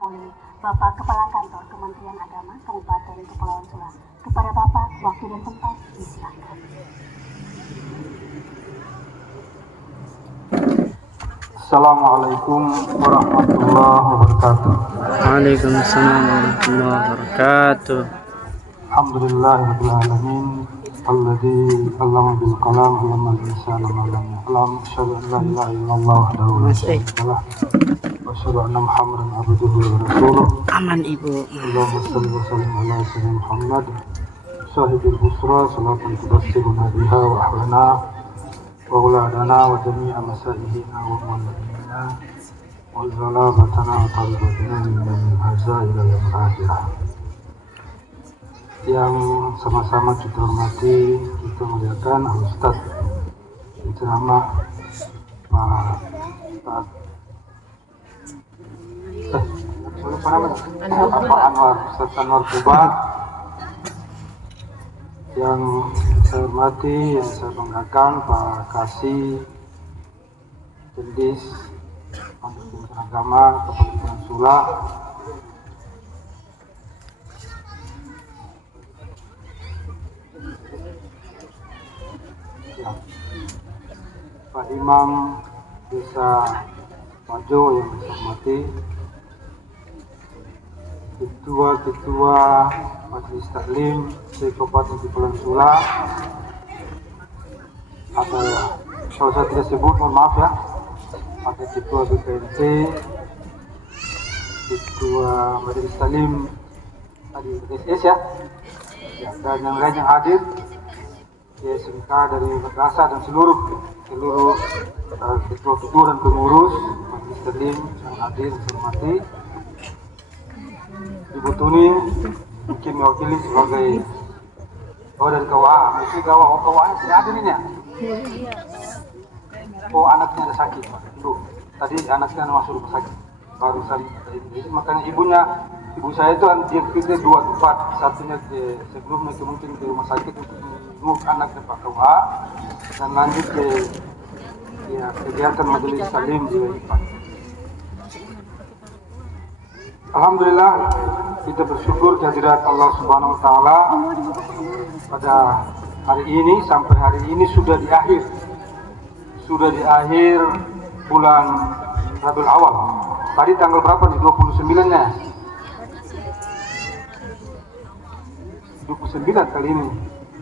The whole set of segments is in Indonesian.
oleh Bapak Kepala Kantor Kementerian Agama Kabupaten Kepulauan Sula. Kepada Bapak, waktu dan tempat disilakan. Assalamualaikum warahmatullahi wabarakatuh. Waalaikumsalam warahmatullahi wabarakatuh. Alhamdulillahirabbil alamin. Alladzi 'allama bil qalam 'allamal insana ma lam ya'lam. Asyhadu an la ilaha illallah wahdahu la syarika lah. Wa asyhadu anna Muhammadan abduhu wa rasuluh. Aman Ibu. Allahumma shalli wa sallim ala sayyidina Muhammad sahibil busra salatan tubassiruna biha wa ahlana wa auladana wa jami'a masaihina wa mu'allimina wa zalabatana wa talibatana min haza ila yaumil akhirah. Yang sama-sama kita hormati, kita muliakan Ustaz penceramah Ustaz Anwar Kuba. Yang saya hormati, yang saya banggakan Pak Kasih Cendis Kementerian Agama Kabupaten Sula, Pak Imam Desa Majo yang saya hormati, Ketua Majelis Taklim Kabupaten Kepulauan Sula, ada kalau saya tidak sebut mohon maaf ya, ada Ketua BPNT, Ketua Majelis Taklim dari SS ya, dan yang lain yang hadir, SMK dari madrasah dan seluruh ketua dan pengurus Majelis Taklim yang hadir dan saya hormati. Ibu Tuni mungkin mewakili sebagai dari KWA, mesti KWA tidak ada ini ya? Oh, anaknya ada sakit, Ibu. Tadi anaknya masuk rumah sakit, barusan ini. Makanya ibu saya itu dia dua tempat, satunya sebelumnya itu mungkin di rumah sakit untuk menunggu anaknya Pak KWA, dan lanjut ke kegiatan majelis taklim di Pak. Alhamdulillah, kita bersyukur kehadirat Allah Subhanahu wa Ta'ala pada hari ini. Sampai hari ini sudah di akhir bulan Rabiul Awal. Tadi tanggal berapa nih? 29 nya 29 kali ini.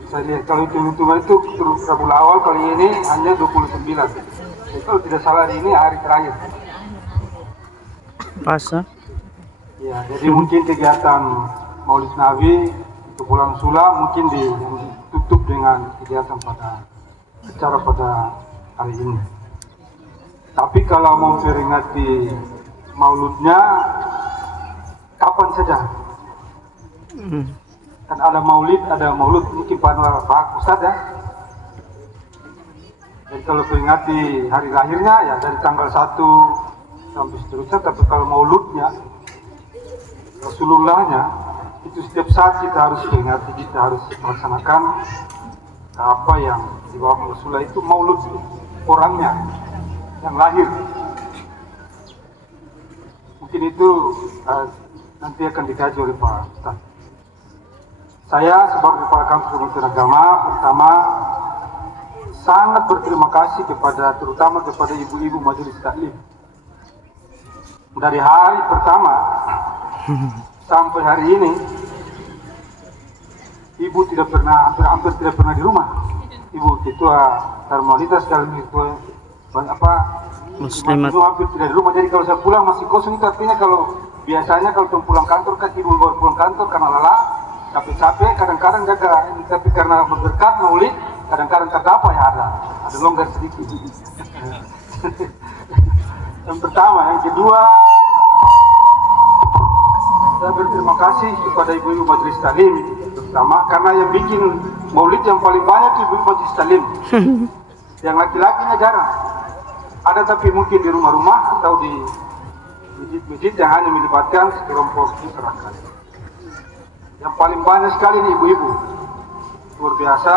Saya lihat kalau hitung-hitungan itu Rabiul Awal kali ini hanya 29. Jadi kalau tidak salah hari ini hari terakhir. Pasah. Ya, jadi mungkin kegiatan Maulid Nabi untuk Kepulauan Sula mungkin ditutup dengan kegiatan pada hari ini. Tapi kalau mau peringati Mauludnya kapan saja? Kan ada Maulid, ada Maulud, mungkin Pak Ustaz ya. Dan kalau peringati hari lahirnya ya dari tanggal 1 sampai seterusnya. Tapi kalau Mauludnya, Rasulullahnya, itu setiap saat kita harus peringati, kita harus melaksanakan apa yang dibawa Rasulullah itu. Maulud orangnya yang lahir. Mungkin itu nanti akan dikaji oleh Pak Ustaz. Saya sebagai Kepala Kantor Kementerian Agama, pertama sangat berterima kasih terutama kepada ibu-ibu majelis taklim. Dari hari pertama sampai hari ini, ibu hampir tidak pernah di rumah. Ibu ketua Harmonitas dan ketua Muslimat hampir tidak di rumah. Jadi kalau saya pulang masih kosong, itu artinya kalau biasanya kalau pulang kantor kan ibu baru pulang kantor karena lelah, capek-capek, kadang-kadang jaga. Tapi karena berkat Maulid, kadang-kadang terdapat ya ada longgar sedikit. Yang pertama, yang kedua, saya berterima kasih kepada ibu-ibu majelis taklim, terutama karena yang bikin Maulid yang paling banyak itu ibu majelis taklim. Yang laki-lakinya jarang. Ada tapi mungkin di rumah-rumah atau di masjid-masjid yang hanya melibatkan sekelompok masyarakat. Yang paling banyak sekali ini ibu-ibu. Luar biasa,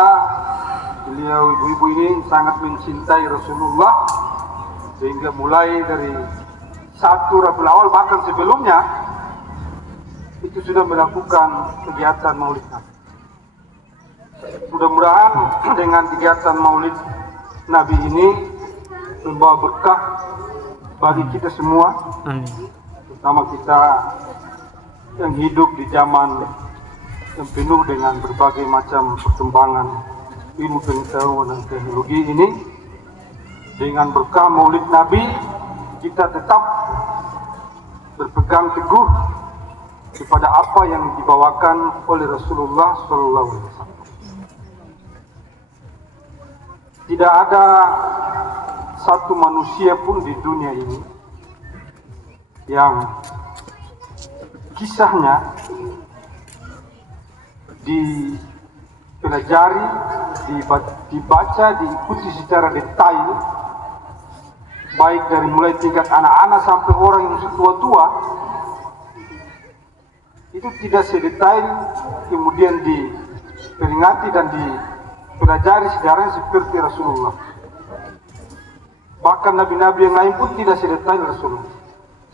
beliau ibu-ibu ini sangat mencintai Rasulullah, sehingga mulai dari 1 Rabiul Awal bahkan sebelumnya itu sudah melakukan kegiatan Maulid Nabi. Mudah-mudahan dengan kegiatan Maulid Nabi ini membawa berkah bagi kita semua, Amin. terutama kita yang hidup di zaman yang penuh dengan berbagai macam perkembangan ilmu pengetahuan dan teknologi ini. Dengan berkah Maulid Nabi, kita tetap berpegang teguh kepada apa yang dibawakan oleh Rasulullah SAW. Tidak ada satu manusia pun di dunia ini yang kisahnya dipelajari, dibaca, diikuti secara detail, baik dari mulai tingkat anak-anak sampai orang yang tua-tua, itu tidak sedetail kemudian diperingati dan dipelajari sejarahnya seperti Rasulullah. Bahkan nabi-nabi yang lain pun tidak sedetail Rasulullah.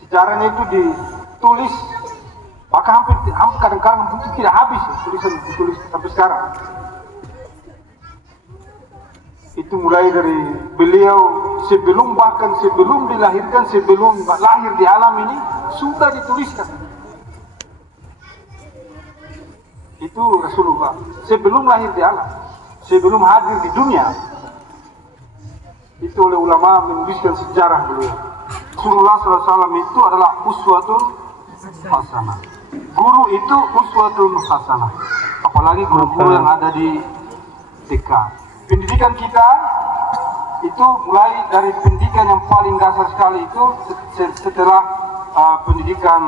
Sejarahnya itu ditulis, bahkan hampir kadang-kadang itu tidak habis tulisan ditulis sampai sekarang. Itu mulai dari beliau bahkan sebelum dilahirkan, sebelum lahir di alam ini sudah dituliskan. Itu Rasulullah sebelum lahir di alam, sebelum hadir di dunia. Itu oleh ulama menuliskan sejarah beliau. Rasulullah SAW itu adalah uswatun hasanah. Guru itu uswatun hasanah. Apalagi guru-guru yang ada di TK. Pendidikan kita itu mulai dari pendidikan yang paling dasar sekali itu setelah pendidikan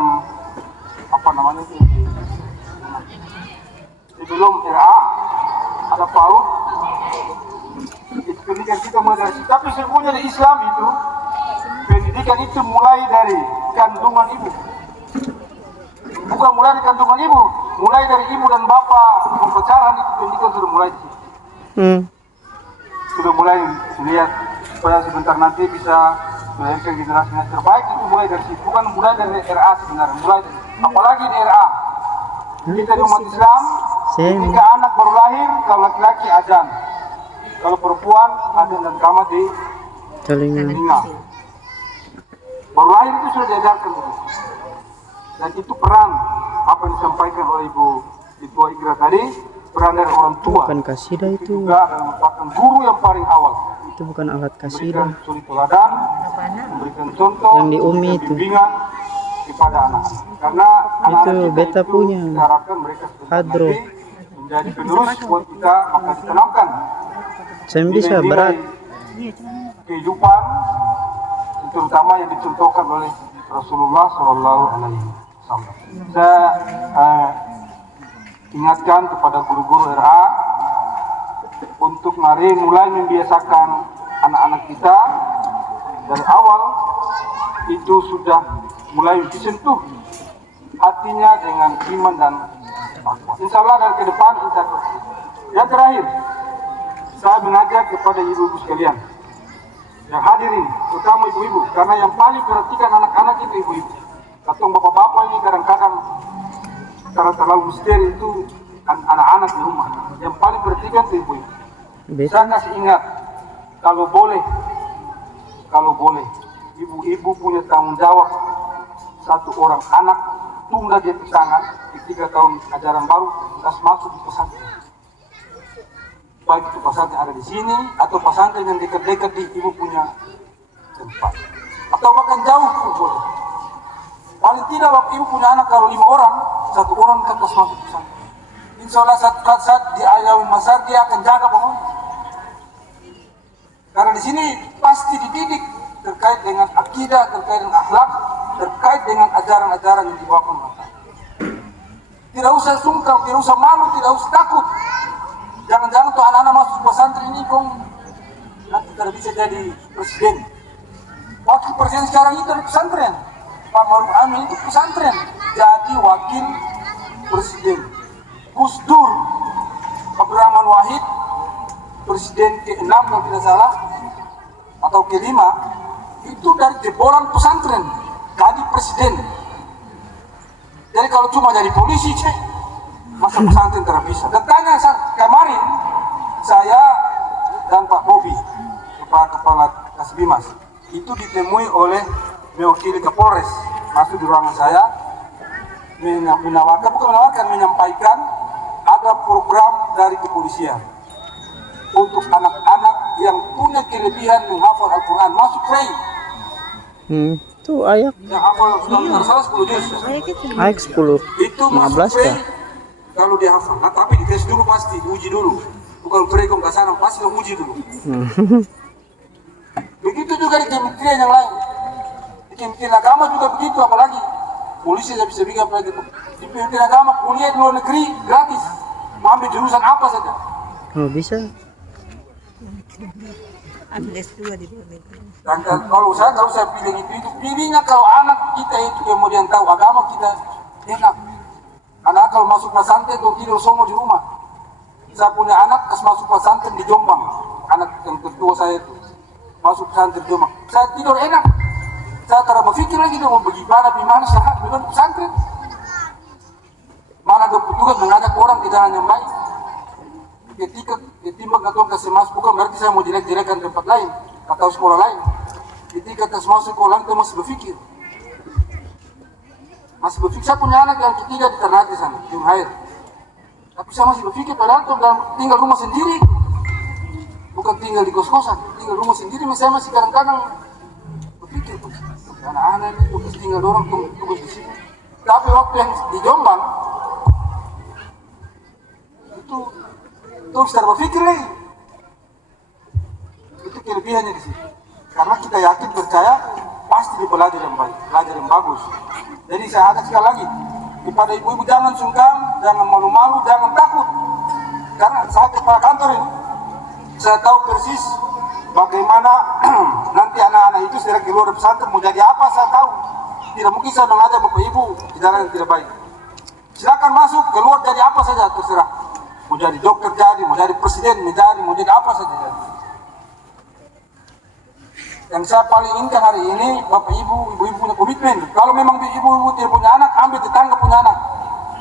sebelum RA ada PAUD. Itu pendidikan kita mulai dari situ. Tapi sesungguhnya di Islam itu pendidikan itu mulai dari kandungan ibu. Bukan mulai dari kandungan ibu, mulai dari ibu dan bapak berpacaran, itu pendidikan sudah mulai di situ. Sudah mulai melihat supaya sebentar nanti bisa melahirkan generasi yang terbaik, itu mulai dari situ. Bukan mulai dari RA sebenarnya, mulai dari, apalagi di RA. Kita di umat Islam, ketika anak baru lahir, kalau laki-laki azan, kalau perempuan azan dan qamat di telinga. Baru lahir itu sudah diajarkan begitu. Dan itu peran apa yang disampaikan oleh Ibu Igra tadi, peran dari orang tua. Bukan kasidah itu. Juga merupakan guru yang paling awal. Itu bukan alat kasidah. Memberikan suri teladan, memberikan contoh, yang di Umi itu. Bimbingan kepada anak-anak. Karena itu anak-anak beta itu punya. diharapkan mereka Hadro. menjadi penerus buat kita, maka ditanamkan Saya bisa nilai-nilai berat. kehidupan, terutama yang dicontohkan oleh Rasulullah SAW. Saya ingatkan kepada guru-guru RA untuk mari mulai membiasakan anak-anak kita dari awal, itu sudah mulai disentuh hatinya dengan iman dan takwa. Insya Allah dari ke depan, insya Allah. Yang terakhir, saya mengajak kepada ibu-ibu sekalian yang hadir ini, terutama ibu-ibu, karena yang paling perhatikan anak-anak itu ibu-ibu. Katong bapak-bapak ini kadang-kadang karena terlalu misteri itu anak-anak di rumah. Yang paling perhatikan itu ibu-ibu. Saya kasih ingat, kalau boleh, ibu-ibu punya tanggung jawab. Satu orang anak tunda dia ke tangan di 3 tahun ajaran baru, harus masuk di pesantren. Baik itu pesantren ada di sini atau pesantren yang dekat-dekat di ibu punya tempat, atau bahkan jauh pun boleh. Paling tidak waktu ibu punya anak kalau 5 orang, 1 orang kan harus masuk pesantren. Insya Allah saat di ayam masar dia akan jaga pokoknya. Karena di sini pasti dididik terkait dengan akidah, terkait dengan akhlak, terkait dengan ajaran-ajaran yang dibawakan mereka. Tidak usah sungkan, tidak usah malu, tidak usah takut. Jangan-jangan tuh anak-anak masuk pesantren ini kok nanti tidak bisa jadi presiden. Wakil presiden sekarang itu di pesantren. Pak Maruf Amin itu pesantren, jadi wakil presiden. Gus Dur, Abdurrahman Wahid, presiden ke-6 kalau tidak salah, atau ke-5, itu dari jebolan pesantren, jadi presiden. Jadi kalau kalau cuma jadi polisi cek, masa pesantren terpisah. Dan tanya kemarin saya dan Pak Bobi, Kepala Kasbimas, itu ditemui oleh mewakili Kapolres, masuk di ruangan saya, menyampaikan ada program dari kepolisian untuk anak-anak yang punya kelebihan menghafal Al-Quran masuk Rei. Itu ayak. Yang hafal sudah salah 10 juz. Ayak 10. Itu 15 masuk kah? Rei kalau dia hafal. Nah, tapi dites dulu pasti, diuji dulu. Bukan prekom ke sana pasti uji dulu. Begitu juga di kementerian yang lain. Di kementerian agama juga begitu, apalagi polisi tidak bisa bikin apalagi di kementerian agama kuliah di luar negeri gratis. Mau ambil jurusan apa saja. Oh, bisa. Dan kalau saya pilih itu pilihnya kalau anak kita itu kemudian tahu agama kita enak. Anak kalau masuk pesantren tuh tidur semua di rumah. Saya punya anak pas masuk pesantren di Jombang, anak yang kedua saya itu masuk pesantren di Jombang. Saya tidur enak. Saya tidak berpikir lagi dia mau bagaimana sehat dengan pesantren. Mana ada petugas mengajak orang ke jalan yang baik. Ketika ketimbang atau kasih masuk bukan berarti saya mau jelek-jelekan tempat lain atau sekolah lain. Ketika kasih masuk sekolah itu masih berpikir. Saya punya anak yang ketiga di Ternate sana, di Umhair. Tapi saya masih berpikir padahal tinggal rumah sendiri. Bukan tinggal di kos-kosan, tinggal rumah sendiri. Saya masih kadang-kadang berpikir, anak-anak ini tugas tinggal orang tugas di sini. Tapi waktu yang di Jombang, itu terus berpikir lagi. Itu kelebihannya di sini. Karena kita yakin, percaya, pasti di belajar yang baik, belajar yang bagus. Jadi saya ajak sekali lagi, kepada ibu-ibu jangan sungkan, jangan malu-malu, jangan takut. Karena saya kepala kantor ini, saya tahu persis bagaimana nanti anak-anak itu setelah keluar dari pesantren mau jadi apa, saya tahu. Tidak mungkin saya mengajak bapak ibu di jalan yang tidak baik. Silakan masuk, keluar jadi apa saja, terserah. Mau jadi dokter jadi, mau jadi presiden menjadi, mau jadi apa saja jadi. Yang saya paling inginkan hari ini, bapak ibu punya komitmen. Kalau memang ibu tidak punya anak, ambil tetangga punya anak.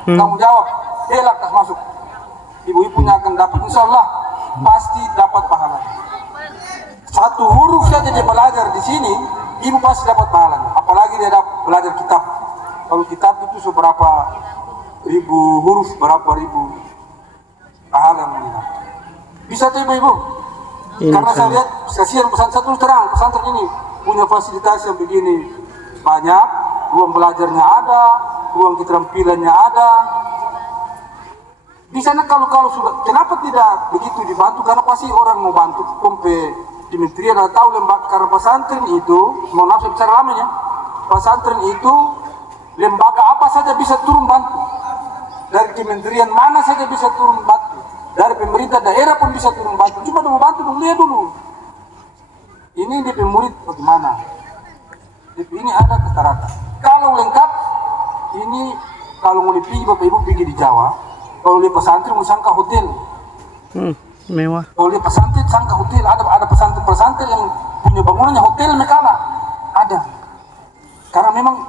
Tanggung jawab, elak tas masuk. Ibu-ibunya akan dapat, insya Allah pasti dapat pahala. Satu huruf saja dia belajar di sini, ibu pasti dapat pahalanya. Apalagi dia dapat belajar kitab. Kalau kitab itu seberapa ribu huruf, berapa ribu pahala yang mendapat. Bisa tuh ibu-ibu? Karena saya lihat, kasihan pesantren terang, pesantren ini punya fasilitas yang begini banyak, ruang belajarnya ada, ruang keterampilannya ada. Di sana kalau sudah, kenapa tidak begitu dibantu? Karena pasti orang mau bantu kompe kementerian atau lembaga. Karena pesantren itu, mohon maaf saya bicara lamanya, pesantren itu lembaga apa saja bisa turun bantu. Dari kementerian mana saja bisa turun bantu. Dari pemerintah daerah pun bisa turun bantu. Cuma mau bantu dong, lihat dulu. Ini DP murid bagaimana? DP ini ada rata-rata. Kalau lengkap, ini kalau mau pergi bapak ibu pergi di Jawa. Kalau dia pesantren mau sangka hotel. Mewah. Kalau dia pesantren sangka hotel. Ada pesantren yang punya bangunannya hotel Mekala. Ada. Karena memang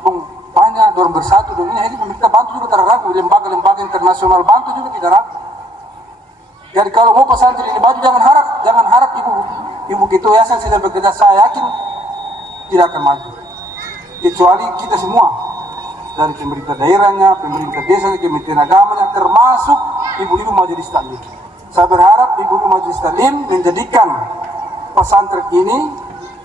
banyak orang bersatu. Dan ini pemerintah bantu juga tidak ragu. Lembaga-lembaga internasional bantu juga tidak ragu. Jadi kalau mau pesantren ini baju jangan harap ibu gitu ya, saya sudah bekerja, saya yakin tidak akan maju. Kecuali kita semua dari pemerintah daerahnya, pemerintah desa, kementerian agamanya, termasuk ibu-ibu majelis taklim. Saya berharap ibu-ibu majelis taklim menjadikan pesantren ini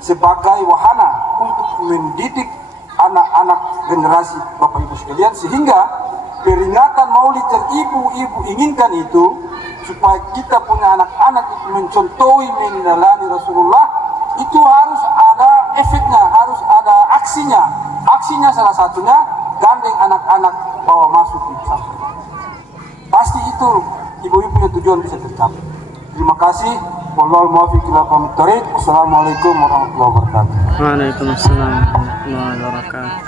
sebagai wahana untuk mendidik anak-anak generasi bapak ibu sekalian, sehingga peringatan maulid yang ibu-ibu inginkan itu supaya kita punya anak-anak mencontohi mengenalani Rasulullah, itu harus ada efeknya, harus ada aksinya. Aksinya salah satunya gandeng anak-anak bawa masuk di pesantren. Pasti itu ibu-ibu punya tujuan bisa tercapai. Terima kasih. Wallahul muwaffiq ila aqwamit thoriq. Wassalamualaikum warahmatullahi wabarakatuh. Waalaikumsalam warahmatullahi wabarakatuh.